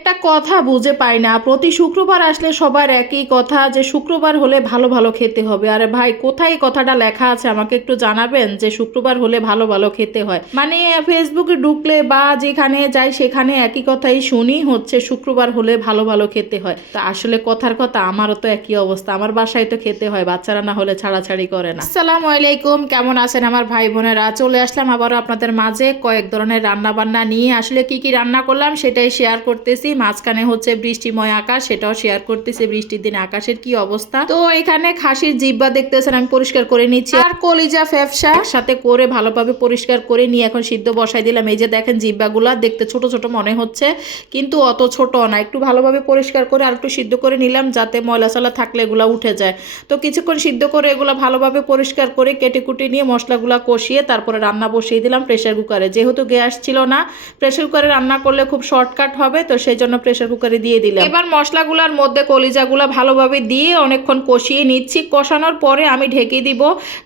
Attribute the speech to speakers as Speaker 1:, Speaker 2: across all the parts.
Speaker 1: একটা কথা বুঝে পাই না। প্রতি শুক্রবার আসলে সবার একই কথা যে, শুক্রবার হলে ভালো ভালো খেতে হবে। আরে ভাই, কোথায় কথাটা লেখা আছে? আমাকে একটু জানাবেন যে, শুক্রবার হলে ভালো ভালো খেতে হয়। মানে ফেসবুকে ঢুকলে বা যেখানে যাই, সেখানে একই কথাই শুনি হচ্ছে, শুক্রবার হলে ভালো ভালো খেতে হয়। তা আসলে কথার কথা, আমারও তো একই অবস্থা। আমার বাসায় তো খেতে হয়, বাচ্চারা না হলে ছাড়াছাড়ি করে না। আসসালামু আলাইকুম, কেমন আছেন আমার ভাই বোনেরা? চলে আসলাম আবারও আপনাদের মাঝে কয়েক ধরনের রান্না বান্না নিয়ে। আসলে কি কি রান্না করলাম সেটাই শেয়ার করতেছি। মাঝখানে হচ্ছে বৃষ্টিময় আকাশ সেটাও শেয়ার করতেছি বৃষ্টির দিনে আকাশের কি অবস্থা। তো এখানে খাসির জিব্বা দেখতেছেন আমি পরিষ্কার করে নিচ্ছি। আর কলিজা ফ্যাপসা সাথে করে ভালোভাবে পরিষ্কার করে নিয়ে এখন সিদ্ধ বসাই দিলাম। এই যে দেখেন জিব্বাগুলা দেখতে ছোট ছোট মনে হচ্ছে কিন্তু অত ছোট না। একটু ভালোভাবে পরিষ্কার করে আর একটু সিদ্ধ করে নিলাম যাতে ময়লা সালা থাকলে এগুলো উঠে যায়। তো কিছুক্ষণ সিদ্ধ করে এগুলো ভালোভাবে পরিষ্কার করে কেটে কুটে নিয়ে মশলাগুলো কষিয়ে তারপরে রান্না বসিয়ে দিলাম প্রেশার কুকারে। যেহেতু গ্যাস ছিল না প্রেশার কুকারে রান্না করলে খুব শর্টকাট হবে তো সেই জন্য প্রেশার কুকারে দিয়ে দিলাম। এবার মশলাগুলোর মধ্যে কলিজাগুলো ভালোভাবে দিয়ে অনেকক্ষণ কষিয়ে নিচ্ছি। কষানোর পরে আমি ঢেকে দিব।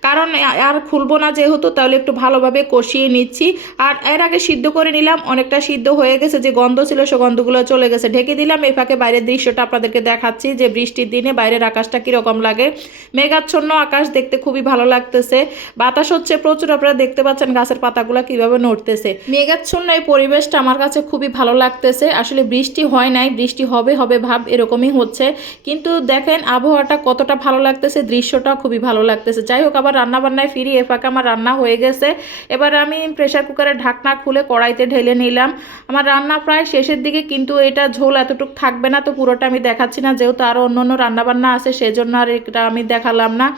Speaker 1: কারণ আর খুলবো না যেহেতু, তাহলে একটু ভালোভাবে কষিয়ে নিচ্ছি। আর এর আগে সিদ্ধ করে নিলাম, অনেকটা সিদ্ধ হয়ে গেছে, যে গন্ধ ছিল সে গন্ধগুলো চলে গেছে। ঢেকে দিলাম, এই ফাঁকে বাইরের দৃশ্যটা আপনাদেরকে দেখাচ্ছি, যে বৃষ্টির দিনে বাইরের আকাশটা কীরকম লাগে। মেঘাচ্ছন্ন আকাশ দেখতে খুবই ভালো লাগতেছে। বাতাস হচ্ছে প্রচুর, আপনারা দেখতে পাচ্ছেন গাছের পাতাগুলো কীভাবে নড়তেছে। মেঘাচ্ছন্ন এই পরিবেশটা আমার কাছে খুবই ভালো লাগতেছে। আসলে বৃষ্টি হয় নাই, বৃষ্টি হবে হবে ভাব এরকমই হচ্ছে। কিন্তু দেখেন আবহাওয়াটা কতটা ভালো লাগতেছে, দৃশ্যটা খুবই ভালো লাগতেছে। যাই হোক, আবার রান্নাবান্নায় ফিরি এ ফাঁকে আমার রান্না হয়ে গেছে। এবার আমি প্রেশার কুকারের ঢাকনা খুলে কড়াইতে ঢেলে নিলাম। আমার রান্না প্রায় শেষের দিকে, কিন্তু এটা ঝোল এতটুকু থাকবে না, তো পুরোটা আমি দেখাচ্ছি না। যেহেতু আরও অন্য অন্য রান্নাবান্না আছে, সেজন্য আর এটা আমি দেখালাম না।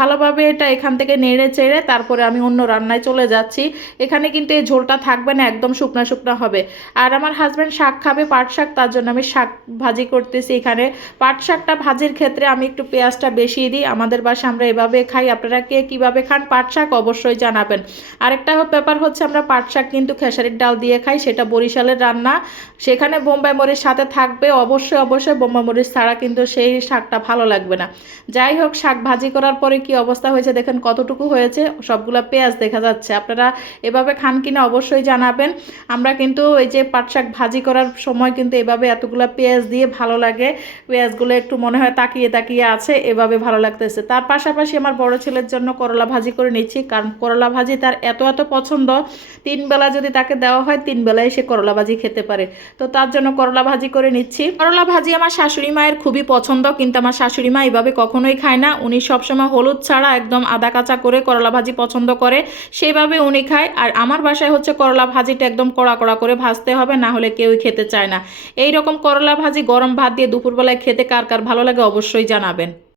Speaker 1: ভালোভাবে এটা এখান থেকে নেড়ে চেড়ে তারপরে আমি অন্য রান্নায় চলে যাচ্ছি। এখানে কিন্তু এই ঝোলটা থাকবে না, একদম শুকনা শুকনা হবে। আর আমার হাজব্যান্ড শাক খাবে পাট শাক, তার জন্য আমি শাক ভাজি করতেছি এখানে। পাট শাকটা ভাজির ক্ষেত্রে আমি একটু পেঁয়াজটা বেশি দিই। আমাদের বাসায় আমরা এভাবে খাই। আপনারা কে কীভাবে খান পাট শাক অবশ্যই জানাবেন। আরেকটা ব্যাপার হচ্ছে আমরা পাট শাক কিন্তু খেসারির ডাল দিয়ে খাই, সেটা বরিশালের রান্না। সেখানে বোম্বাই মরিচ সাথে থাকবে। অবশ্যই অবশ্যই বোম্বাই মরিচ ছাড়া কিন্তু সেই শাকটা ভালো লাগবে না। যাই হোক, শাক ভাজি করার পরে কি অবস্থা হয়েছে দেখেন কতটুকু হয়েছে। সবগুলা পেঁয়াজ দেখা যাচ্ছে। আপনারা এভাবে খান কিনা অবশ্যই জানাবেন। আমরা কিন্তু ওই যে পাট শাক ভাজি করার সময় কিন্তু এভাবে এতগুলো পেঁয়াজ দিয়ে ভালো লাগে। পেঁয়াজগুলো একটু মনে হয় তাকিয়ে তাকিয়ে আছে, এভাবে ভালো লাগতেছে। তার পাশাপাশি আমার বড় ছেলের জন্য করলা ভাজি করে নিচ্ছি, কারণ করলা ভাজি তার এত এত পছন্দ। তিন বেলা যদি তাকে দেওয়া হয়, তিন বেলায় সে করলা ভাজি খেতে পারে। তো তার জন্য করলা ভাজি করে নিচ্ছি। করলা ভাজি আমার শাশুড়ি মায়ের খুবই পছন্দ, কিন্তু আমার শাশুড়ি মা এভাবে কখনোই খায় না। উনি সবসময় হলুদ ছাড়া একদম আদা কাঁচা করে করলা ভাজি পছন্দ করে সেইভাবে উনি খায়। আর আমার বাসায় হচ্ছে করলা ভাজিটা একদম কড়া কড়া করে ভাজতে হবে, না হলে কেউই খেতে চায় না। এই রকম করলা ভাজি গরম ভাত দিয়ে দুপুরবেলায় খেতে কার কার ভালো লাগে অবশ্যই জানাবেন।